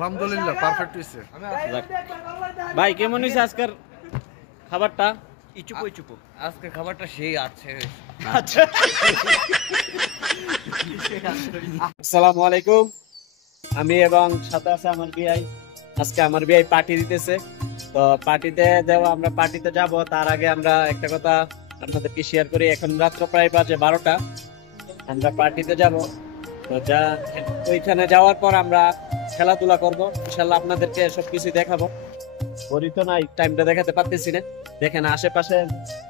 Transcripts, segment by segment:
আলহামদুলিল্লাহ পারফেক্ট হইছে। ভাই কেমন হইছে আজকের খাবারটা? ইচুপো ইচুপো আজকের খাবারটা সেই আছে। আচ্ছা আসসালামু আলাইকুম। আমি এবং সাথে আছে আমার বিআই। আজকে আমার বিআই পার্টি দিতেছে, তো পার্টিতে দেওয়া আমরা পার্টিতে যাব। তার আগে আমরা একটা কথা আপনাদেরকে শেয়ার করি। এখন রাত্র প্রায় বাজে 12টা। আমরা পার্টিতে যাব, তো যা ওইখানে যাওয়ার পর আমরা খেলাধুলা করব ইনশাল্লাহ। আপনাদেরকে সবকিছু দেখাবো। বলি তো নাই, টাইমটা দেখাতে পারতেছি না। দেখেন আশেপাশে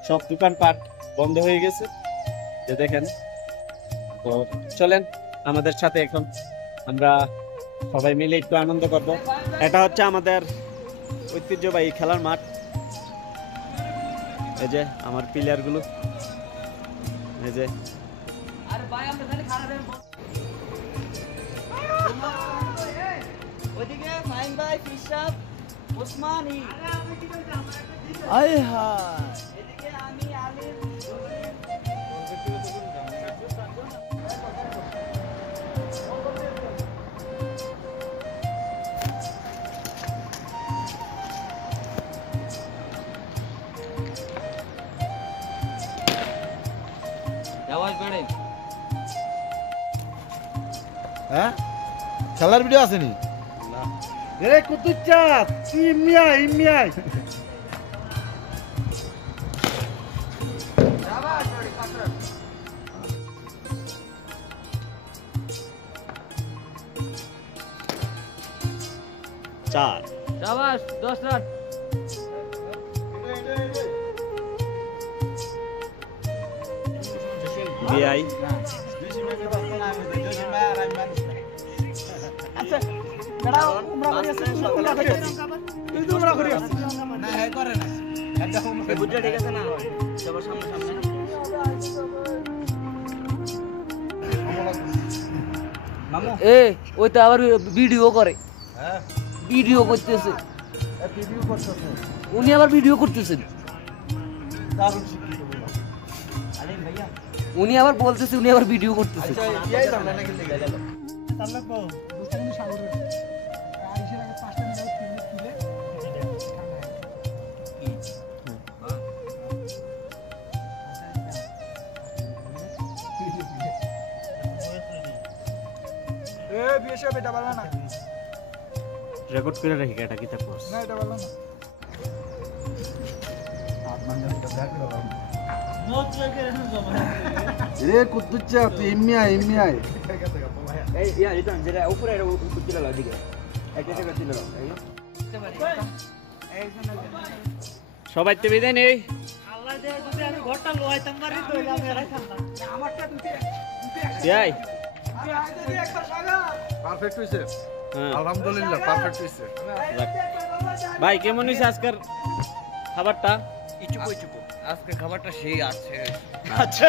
সব দোকানপাট বন্ধ হয়ে গেছে, যে দেখেন। তো চলেন আমাদের সাথে, এখন আমরা সবাই মিলে একটু আনন্দ করব। এটা হচ্ছে আমাদের ঐতিহ্যবাহী খেলার মাঠ। এই যে আমার প্লেয়ার গুলো, এই যে ওইদিকে ফাইন ভাই ফিশাপ ওসমানী, আয় হায় এদিকে আমি আলির আওয়াজ বেড়ে। হ্যাঁ, খেলার ভিডিও আসেনি? এ কুতুচ্চাপ ইমিয়াই ইমিয়াই। চার শাবাশ 10 রান। বিআই আচ্ছা বেড়া উমরা করি আছে, উমরা করি আছে, তুই তো উমরা করি আছে না। হে করে না এটা উমরা বুঝা ঠিক আছে না? সবার সামনে সামনে মামু এ ওই তো আবার ভিডিও করে। হ্যাঁ, ভিডিও করতেছে, ভিডিও করতেছে। উনি আবার ভিডিও করতেছেন। দারুণ শিক্ষিত বলো। আলিম ভাইয়া উনি আবার বলতেছে, উনি আবার ভিডিও করতেছে। আচ্ছা ইয়াই দাম না খেলতে গেল। তাহলে কো দুষ্টামি সাগরে আইসের আগে 5টা মিনিট তুলে এ বিএসএফ এটা বলা না, রেকর্ড করে রাখি। এটা কি তা কোর্স না এটা বলা না। এ কুতুচ্চাপ ইমিয়াই ইমিয়াই। এই ইয়া রিটার্ন যেটা উপরে এটা উপরে দিলা দিকে একটা একটা দিলা এই সবাই তো বিদায় নেই। আল্লাহ দে যদি আমি ঘরটা লইতাম মারি তো আমি রাখাম না। আমারটা দুটো বিআই যদি একটা সাগা পারফেক্ট হইছে। হ্যাঁ আলহামদুলিল্লাহ পারফেক্ট হইছে। ভাই কেমন হইছে আজকের খাবারটা? ইচুপো ইচুপো আজকে খাবারটা সেই আছে। আচ্ছা